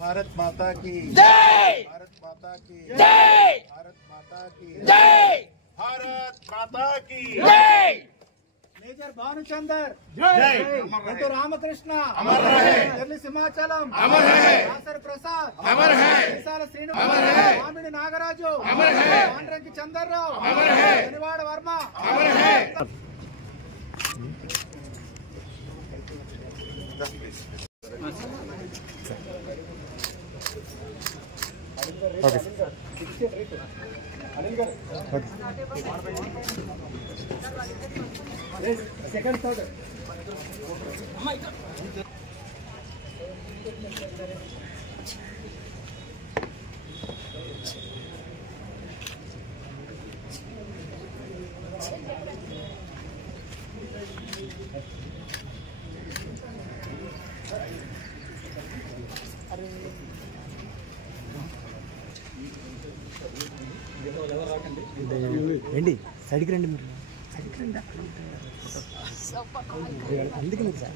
भारत माता की जय, भारत माता की जय, भारत माता की जय, भारत माता की जय। मेजर भानुचंदर जय, डॉक्टर रामकृष्ण अमर रहे, दिल्ली सिमाचलम अमर है, दासर प्रसाद अमर है, विशाल श्रीनिवास अमर है, स्वामी नागराजु अमर है, पांडरंगी चंद्रराव अमर है, धन्यवाद वर्मा अमर है। सेकंड थर्ड రండి సైడ్కి రండి మీరు సైడ్కి రండి అందుకే మీరు సార్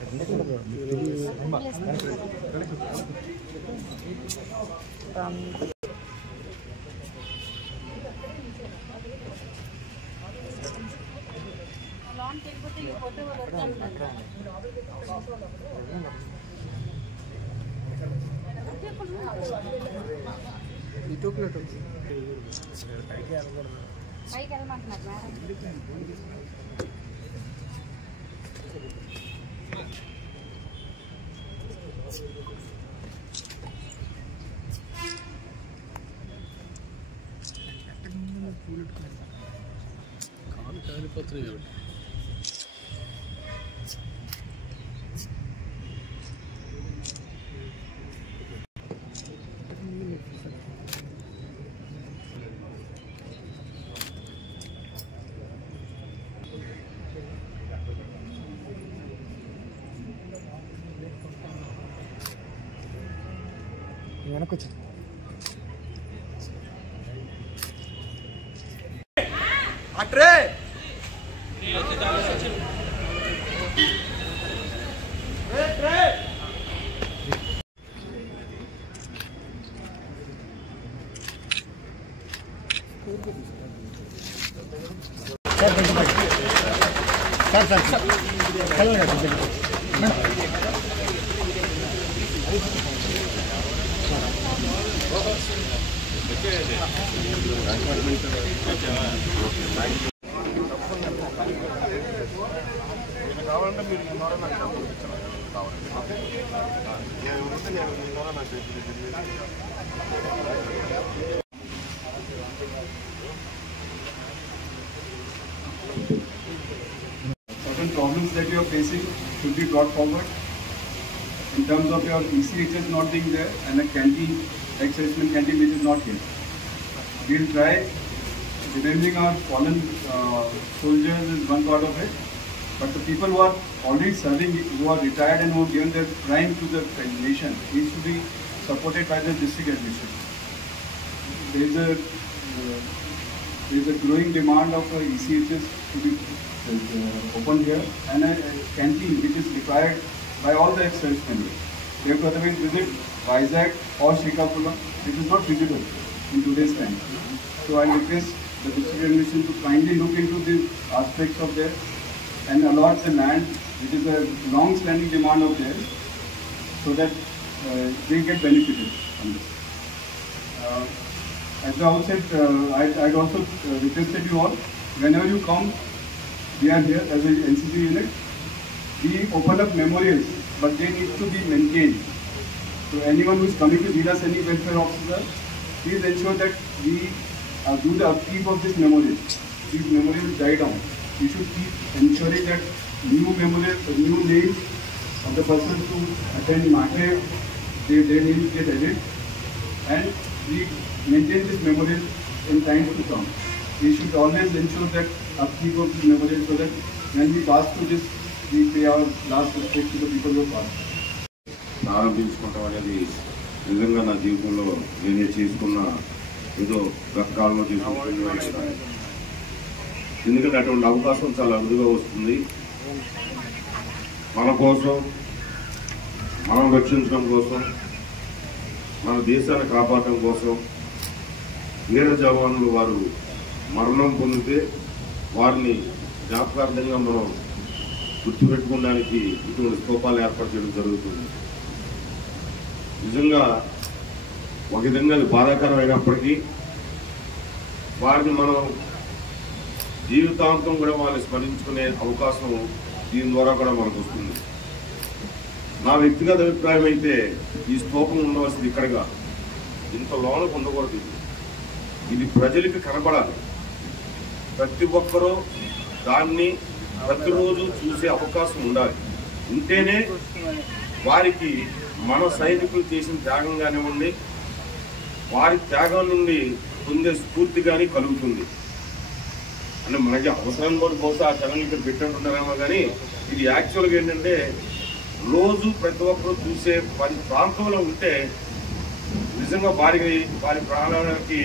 పైకి వెళ్ళమంటున్నారు మేడం. కాలు కాలిపోతున్నాయి. వెనకొచ్చు Atre Certain problems that you are facing should be brought forward in terms of your ECHS not being there and a canteen, ex-serviceman canteen which is not here. We will try remembering our fallen soldiers is one part of it, but the people who are already serving, who are retired and who have given their prime to the nation, needs to be supported by the district administration. There is a growing demand of ECHS to be open here and a canteen which is required by all the ex-servicemen. They have to otherwise visit Vizag or Srikakulam, which is not feasible in today's time. So I request the district administration to kindly look into these aspects of theirs and allot the land, which is a long-standing demand of theirs, so that they get benefited from this. At the outset, I'd also requested you all, whenever you come, we are here as an NCC unit. We open up memorials, but they need to be maintained. So anyone who is coming to Zila Sainik Welfare Officer, please ensure that we do the upkeep of this memorial. These memorials die down. We should keep ensuring that new memorials, new names of the persons who attend Matre, their names get added, and we maintain this memorial in times to come. We should always ensure that upkeep of this memorial so that when we pass through this, we pay our last respect to the people who passed. ప్రారంభించుకోవడం అనేది నిజంగా నా జీవితంలో నేను చేసుకున్న ఏదో గతకాలంలో చేసుకుంటున్న ఎందుకంటే అటువంటి అవకాశం చాలా అరుదుగా వస్తుంది. మన కోసం మనం రక్షించడం కోసం మన దేశాన్ని కాపాడటం కోసం వీర జవాన్లు వారు మరణం పొందితే వారిని జ్ఞాపకార్థంగా మనం గుర్తుపెట్టుకోవడానికి ఇటువంటి స్తూపాలు ఏర్పాటు చేయడం జరుగుతుంది. నిజంగా ఒక విధంగా అది బాధాకరమైనప్పటికీ వారిని మనం జీవితాంతం కూడా వాళ్ళని స్మరించుకునే అవకాశం దీని ద్వారా కూడా మనకు వస్తుంది. నా వ్యక్తిగత అభిప్రాయం అయితే ఈ స్తూపం ఉండవలసింది ఇక్కడగా ఇంత లోనకు ఉండకూడదు. ఇది ప్రజలకి కనపడాలి. ప్రతి ఒక్కరూ దాన్ని ప్రతిరోజు చూసే అవకాశం ఉండాలి. ఉంటేనే వారికి మన సైనికులు చేసిన త్యాగం కానివ్వండి, వారి త్యాగం నుండి పొందే స్ఫూర్తి కానీ కలుగుతుంది. అంటే మనకి అవసరం కూడా బహుశా ఆ ఛానల్ ఇక్కడ పెట్టినట్టున్నారేమో కానీ ఇది యాక్చువల్గా ఏంటంటే రోజు ప్రతి ఒక్కరు చూసే ప్రాంతంలో ఉంటే నిజంగా వారి ప్రాణాలకి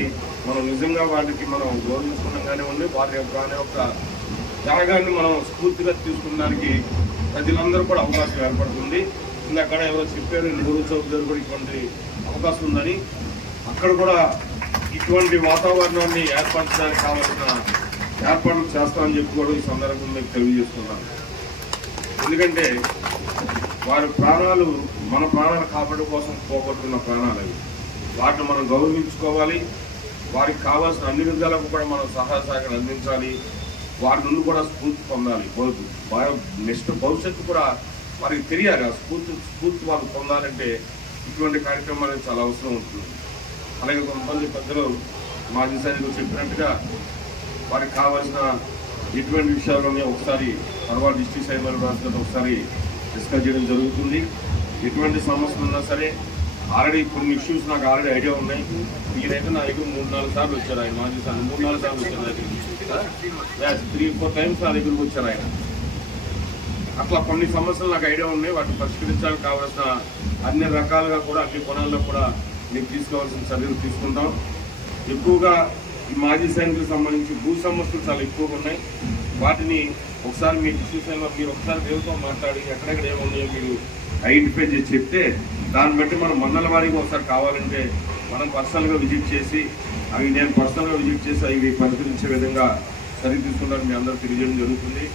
మనం నిజంగా వాటికి మనం గౌరవించుకున్నాం కానివ్వండి, వారి ప్రాణ యొక్క త్యాగాన్ని మనం స్ఫూర్తిగా తీసుకున్నానికి ప్రజలందరూ కూడా అవకాశం ఏర్పడుతుంది. అక్కడ ఎవరో చెప్పారు నెహ్రూ చౌక్ దగ్గర కూడా ఇటువంటి అవకాశం ఉందని, అక్కడ కూడా ఇటువంటి వాతావరణాన్ని ఏర్పరచడానికి కావాల్సిన ఏర్పాట్లు చేస్తామని చెప్పి కూడా ఈ సందర్భంగా మీకు తెలియజేస్తున్నాను. ఎందుకంటే వారి ప్రాణాలు మన ప్రాణాలు కాపాడు కోసం పోగొట్టుకున్న ప్రాణాలు అవి. వాటిని మనం గౌరవించుకోవాలి. వారికి కావాల్సిన అన్ని విధాలకు కూడా మనం సహాయ సహకారం అందించాలి. వారి నుండి కూడా స్ఫూర్తి పొందాలి. నెక్స్ట్ భవిష్యత్తు కూడా వారికి తెలియాలి. ఆ స్ఫూర్తి వాళ్ళు పొందాలంటే ఇటువంటి కార్యక్రమాలు చాలా అవసరం ఉంటుంది. అలాగే కొంతమంది పెద్దలు మాజీ సైనికులు చెప్పినట్టుగా వారికి కావాల్సిన ఎటువంటి విషయాల్లోనే ఒకసారి తర్వాత డిస్ట్రిక్ట్ సైబర్ రాష్ట్రంలో ఒకసారి డిస్కస్ చేయడం జరుగుతుంది. ఎటువంటి సమస్యలు ఉన్నా సరే ఆల్రెడీ కొన్ని ఇష్యూస్ నాకు ఆల్రెడీ ఐడియా ఉన్నాయి. ఈయనైతే నా దగ్గర 3-4 సార్లు వచ్చారు. ఆయన మాజీ సార్ 3-4 సార్లు వచ్చారు. దగ్గర 3-4 టైమ్స్ నా దగ్గరకు వచ్చారు ఆయన. అట్లా కొన్ని సమస్యలు నాకు ఐడియా ఉన్నాయి. వాటిని పరిష్కరించడానికి కావాల్సిన అన్ని రకాలుగా కూడా అన్ని కోణాల్లో కూడా మీకు తీసుకోవాల్సిన చర్యలు తీసుకుంటాం. ఎక్కువగా ఈ మాజీ సైనికులకు సంబంధించి భూ సమస్యలు చాలా ఎక్కువగా ఉన్నాయి. వాటిని ఒకసారి మీ డిస్ట్రిక్ట్ మీరు ఒకసారి దేవుతో మాట్లాడి ఎక్కడెక్కడ ఏమున్నాయో మీరు ఐడెంటిఫై చేసి చెప్తే దాన్ని బట్టి మనం మండల వారీగా ఒకసారి కావాలంటే మనం పర్సనల్గా విజిట్ చేసి అవి నేను పర్సనల్గా విజిట్ చేసి అవి పరిశీలించే విధంగా చర్య తీసుకుంటానికి మీ అందరూ తెలియజేయడం జరుగుతుంది.